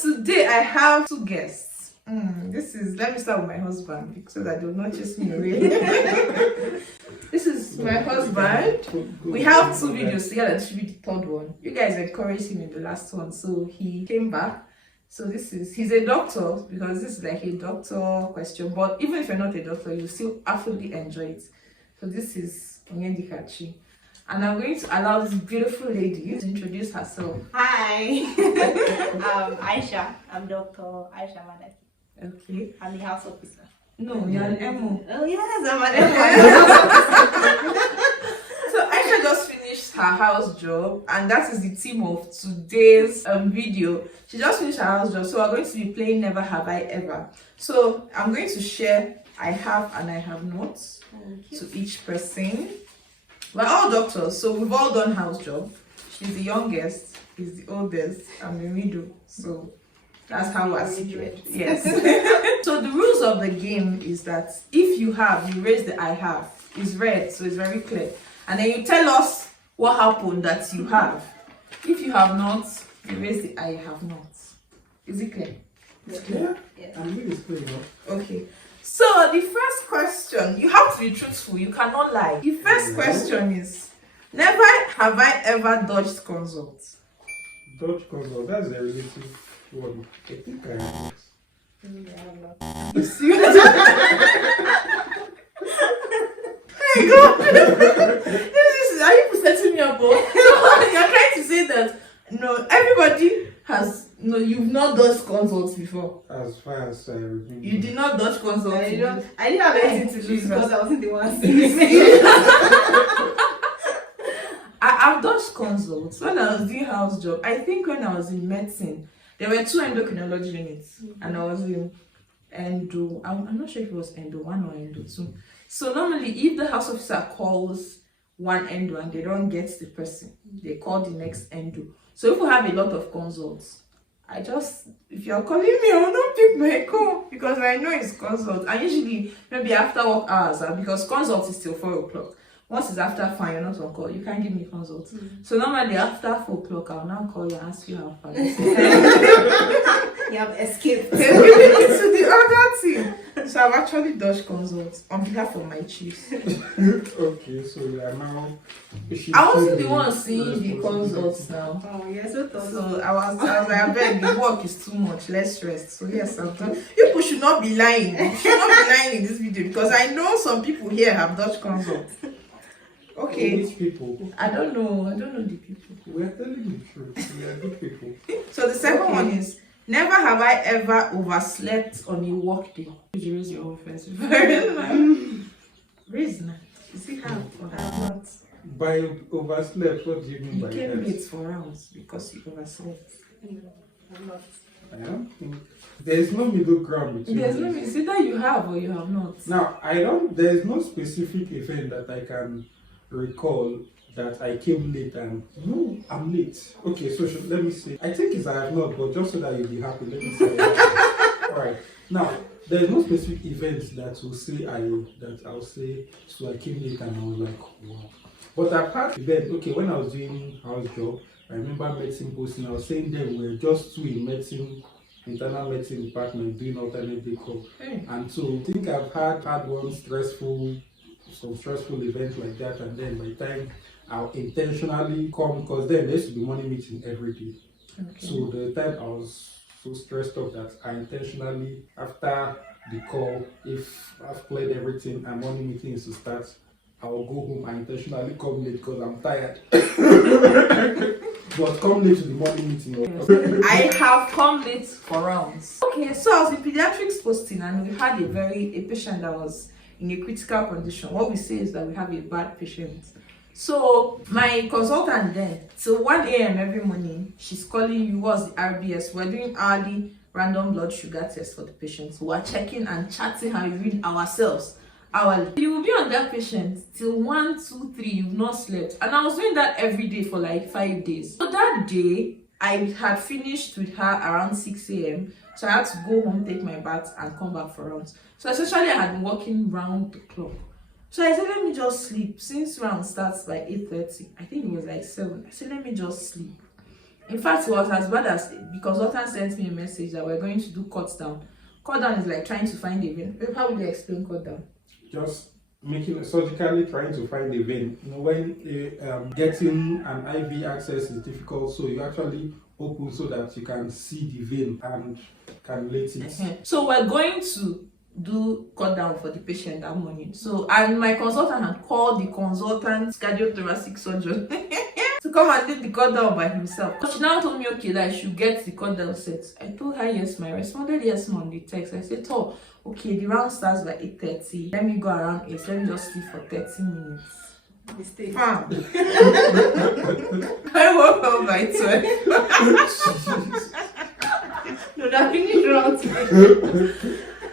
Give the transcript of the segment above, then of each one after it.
today I have two guests. Let me start with my husband so that they will not chase me away. This is my husband. We have two videos together. This should be the third one. You guys encouraged him in the last one, so he came back. So he's a doctor, because this is like a doctor question. But even if you're not a doctor, you still absolutely enjoy it. So this is Onyendikachi. And I'm going to allow this beautiful lady to introduce herself. Hi, I'm Aisha. I'm Dr. Aisha Madaki. Okay. I'm the house officer. No, you're an MO. Oh yes, I'm an MO. So Aisha just finished her house job, and that is the theme of today's video. She just finished her house job, so we're going to be playing Never Have I Ever. So I'm going to share I have and I have not to each person. We're all doctors, so we've all done house job. She's the youngest, he's the oldest, I'm the middle. So that's how we're situated. Yes. So the rules of the game is that if you have, you raise the I have. It's red, so it's very clear. And then you tell us what happened that you have. If you have not, you raise the I have not. Is it clear? It's clear? Yes. I'm really clear. Okay. So the first question, you have to be truthful, you cannot lie. The first question is, never have I ever dodged consults. Dodge consult, that's a relative one. I think I have. You serious? Hey God! Are you setting me up? You're trying to say that no, everybody has you've not dodged consults before. As far as I remember. You did not dodge consults. I didn't have anything to lose because I wasn't the one saying. I've dodged consults when I was doing house job. I think when I was in medicine, there were 2 endocrinology units, and I was in endo. I'm not sure if it was endo 1 or endo 2. So normally, if the house officer calls one endo and they don't get the person, they call the next endo. So if we have a lot of consults, if you're calling me, I will not pick my call because I know it's consult. And usually maybe after work hours, because consult is till 4 o'clock. Once it's after 5, you're not on call. You can't give me consult. So normally after 4 o'clock, I'll now call you and ask you how far. You have escaped. They're giving it to the other team. So I've actually dodged consults on behalf of my chiefs. Okay, so we are now. I wasn't the one seeing the consults now. Oh, yes, so So I was like, I beg, the work is too much, let's rest. So yes, I've done. You people should not be lying. You should not be lying in this video because I know some people here have dodged consults. Okay. Which people? I don't know the people. We are telling the truth. We are good people. So the second one is, never have I ever overslept on a work day. Did you raise your own first? Reason. Is it have or have not? By overslept, what do you mean You by came that? late for rounds because you overslept. I'm not. I don't think there is no middle ground between. There's no, these. it's either you have or you have not. Now, there is no specific event that I can recall that I came late and no, I'm late. Okay, so let me say, I think it's I have not, but just so that you'll be happy, let me say. Alright, now, there is no specific event that will say I'll say, so I came late and I was like, wow. But I've had events, okay, when I was doing house job, I remember medicine posting, I was saying then we were just 2 in medicine, internal medicine department doing alternate day call. And so I think I've had some stressful events like that, and then by the time I'll intentionally come, because then there used to be morning meeting every day. Okay. So the time I was so stressed out that I intentionally, after the call, if I've played everything and morning meeting is to start, I'll go home and intentionally come late because I'm tired. But come late to the morning meeting. I have come late for rounds. Okay, so I was in pediatrics posting and we had a patient that was in a critical condition. What we say is that we have a bad patient. So my consultant then, till 1 a.m. every morning, she's calling you, what's the RBS? We're doing hourly random blood sugar tests for the patients. We're checking and chatting how you read ourselves. You will be on that patient till 1, 2, 3, you've not slept. And I was doing that every day for like 5 days. So that day, I had finished with her around 6 a.m. So I had to go home, take my bath, and come back for rounds. So essentially, I had been working round the clock. So I said, let me just sleep. Since round starts by 8:30, I think it was like 7. I said, let me just sleep. In fact, it was as bad as the consultant sent me a message that we're going to do cut down. Cut down is like trying to find a vein. How would you explain cut down? Just surgically trying to find a vein. When getting an IV access is difficult, so you actually open so that you can see the vein and cannulate it. So we're going to do cut down for the patient that morning. So, and my consultant had called the consultant cardiothoracic surgeon to come and do the cut down by himself. She now told me, okay, that I should get the cut down set. I told her yes, I responded yes on the text. I said, oh, okay, the round starts by 8:30. Let me go around 8. Let me just sleep for 30 minutes. Mistake. I woke up by 12. No, that finished wrong.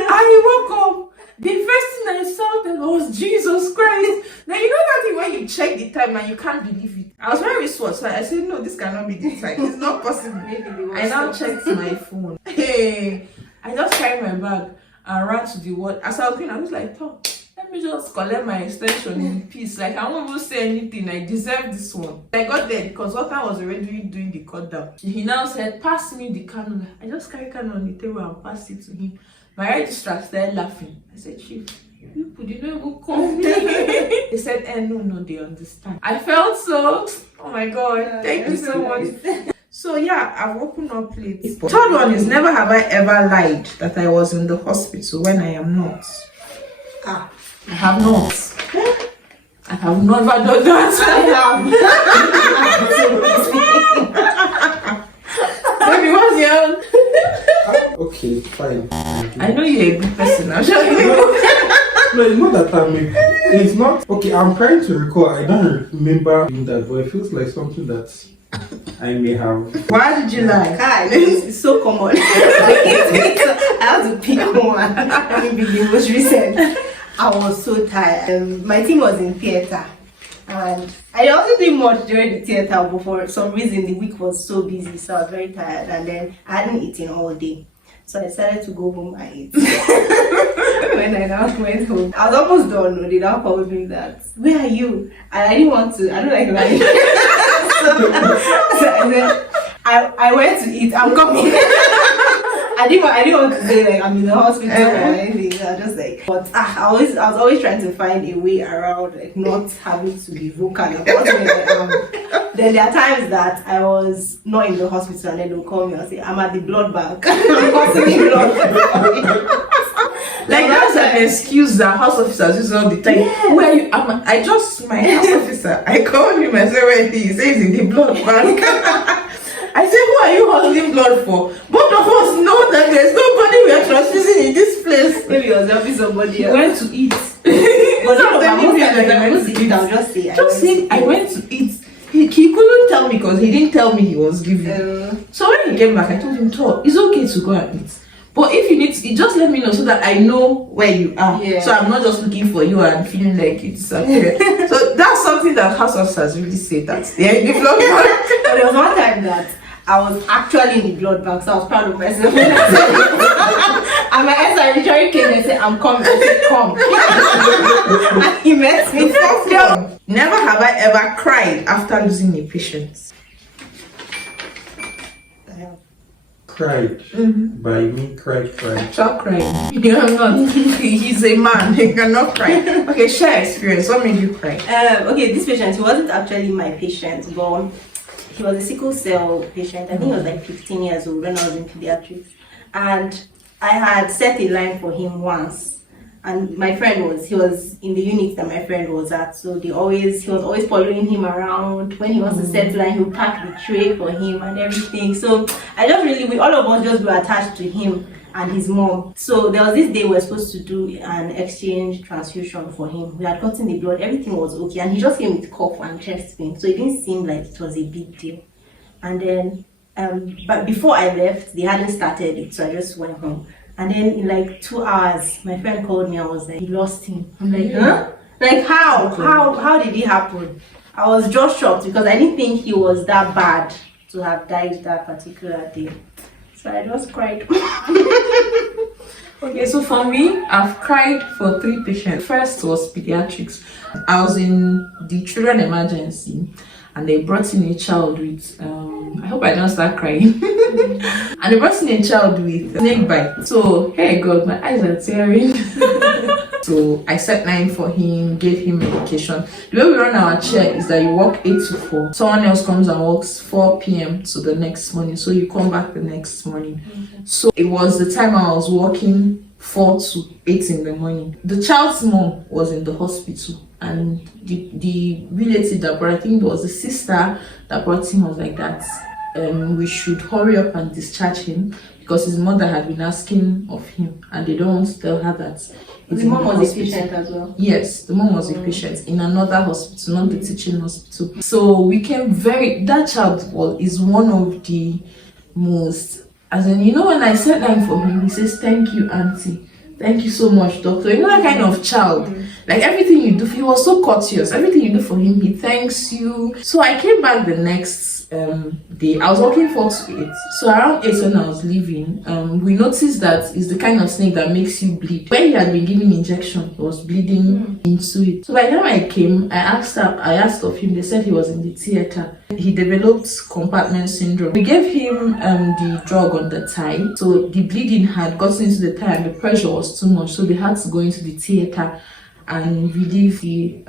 I woke up. The first thing I saw then was Jesus Christ. Now you know that thing when you check the time and you can't believe it. I was very sure, so I said, no, this cannot be the time. It's not possible. I now checked my phone. Hey, I just carried my bag and ran to the ward. As I was going, I was like, oh, let me just collect my extension in peace. Like, I won't even say anything. I deserve this one. I got there. The consultant was already doing the cut down. He now said, pass me the cannula. I just carried cannula on the table and passed it to him. My registrar started laughing. I said, Chief, people didn't even call me. They said, no, they understand. I felt so, oh my God, thank you so much. So yeah, I've opened up late. Third one is, never have I ever lied that I was in the hospital when I am not. I have not. I have never done that. I have. Baby, what's your... Okay, fine. I know you're a good person. I'm sure you No, it's not that it's not. Okay, I'm trying to recall. I don't remember doing that, but it feels like something that I may have. Why did you lie? God, it's so common. I have to pick one. Let me be the most recent. I was so tired. My team was in theater. And I wasn't doing much during the theater, but for some reason the week was so busy, so I was very tired, and then I hadn't eaten all day. So I decided to go home and eat. When I now went home, I was almost done. They now called me that, where are you? And I didn't want to, I don't like lying. so I said, I went to eat, I'm coming. I didn't want to say like I'm in the hospital or anything. I was just like, but I was always trying to find a way around, like not having to be vocal about where I am. Then there are times that I was not in the hospital and then they'll call me and say, I'm at the blood bank. I'm passing blood. Like that's an excuse that house officers use all the time. Yeah. Where you? My house officer. I called him and said, where he says in the blood bank. I said, who are you hustling blood for? Both of us know that there's nobody we are transfusing in this place. Maybe he was helping somebody else. Went to eat. But no, I just say I went to eat. He couldn't tell me because he didn't tell me he was leaving. So when he came back, I told him, it's okay to go and eat. But if you need to, just let me know so that I know where you are. Yeah. So I'm not just looking for you and feeling like it's okay. So that's something that house officers really say that they're in the blood bank. But there was one time that I was actually in the blood bank, so I was proud of myself. And my ex literally came and said, I'm coming. I said, come. And he met me. Never have I ever cried after losing a patient. Cried. By me, cried. Stop crying. You're not. He's a man. He cannot cry. Okay, share experience. What made you cry? Okay, this patient, he wasn't actually my patient, but he was a sickle cell patient. I think he was like 15 years old when I was in pediatrics. And I had set a line for him once. And my friend he was in the unit that my friend was at. So he was always following him around. When he wants to set line, he'll pack the tray for him and everything. So all of us just were attached to him and his mom. So there was this day we were supposed to do an exchange transfusion for him. We had gotten the blood, everything was okay. And he just came with cough and chest pain. So it didn't seem like it was a big deal. And then, but before I left, they hadn't started it. So I just went home. And then in like 2 hours, my friend called me and was like, he lost him. I'm like, huh? Like how? Okay. How did it happen? I was just shocked because I didn't think he was that bad to have died that particular day. So I just cried. Okay, so for me, I've cried for 3 patients. First was pediatrics. I was in the children emergency and they brought in a child with I hope I don't start crying. And they brought in a child with snake bite. So, hey God, my eyes are tearing. So I set 9 for him, gave him medication. The way we run our chair is that you work 8 to 4. Someone else comes and works 4 p.m. to the next morning. So you come back the next morning. So it was the time I was working 4 to 8 in the morning. The child's mom was in the hospital, and the relative that brought, I think it was the sister that brought him, was like that. We should hurry up and discharge him because his mother had been asking of him, and they don't want to tell her that. The mom was a patient as well? Yes, the mom was a patient in another hospital, not the teaching hospital. So we came that child is one of the most, as in, you know, when I said 9 for him, he says, "Thank you, auntie. Thank you so much, doctor." You know, that kind of child. Like everything you do, he was so courteous. Everything you do for him, he thanks you. So I came back the next day. I was working 4 to 8. So around 8 when I was leaving, we noticed that it's the kind of snake that makes you bleed. When he had been given injection, he was bleeding into it. So by the time I came, I asked of him. They said he was in the theater. He developed compartment syndrome. We gave him the drug on the thigh. So the bleeding had gotten into the thigh and the pressure was too much. So they had to go into the theater and relieve the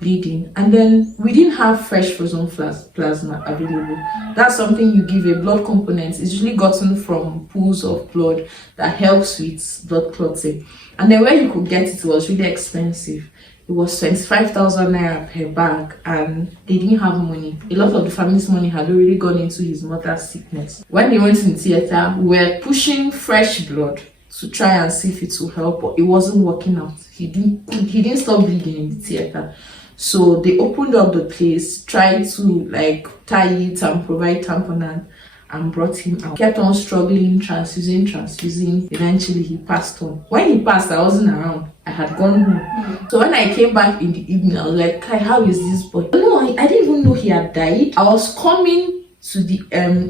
bleeding. And then we didn't have fresh frozen plasma available. That's something you give a blood component. It's usually gotten from pools of blood that helps with blood clotting. And then where you could get it was really expensive. It was 25,000 naira per bag, and they didn't have money. A lot of the family's money had already gone into his mother's sickness. When they went in the theater, we were pushing fresh blood to try and see if it will help, but it wasn't working out. He didn't stop bleeding in the theater. So they opened up the place, tried to tie it and provide tamponade, and brought him out. Kept on struggling, transfusing. Eventually he passed on. When he passed, I wasn't around. I had gone home. So when I came back in the evening, I was like, "Kai, how is this boy?" No, I didn't even know he had died. I was coming to the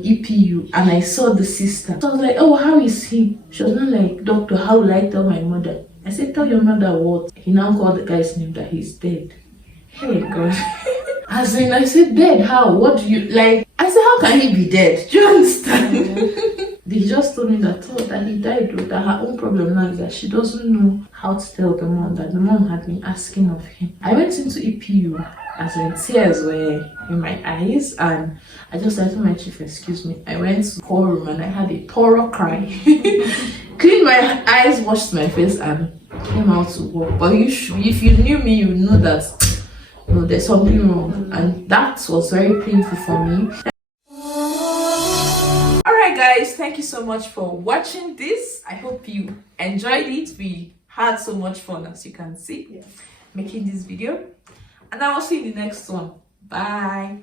EPU and I saw the sister. So I was like, "Oh, how is he?" She was not like, "Doctor, how will I tell my mother?" I said, "Tell your mother what?" He now called the guy's name that he's dead. Hey God. As in, I said, "Dead? How? What do you like?" I said, "How can he be dead?" Do you understand? They just told me that he died, that her own problem now is that she doesn't know how to tell the mom that the mom had been asking of him. I went into EPU, as in tears were in my eyes, and I just said to my chief, "Excuse me." I went to the call room and I had a thorough cry. Cleaned my eyes, washed my face, and came out to work. But if you knew me, you know that there's something wrong, and that was very painful for me. Alright guys, thank you so much for watching this. I hope you enjoyed it. We had so much fun, as you can see, making this video, and I will see you in the next one. Bye.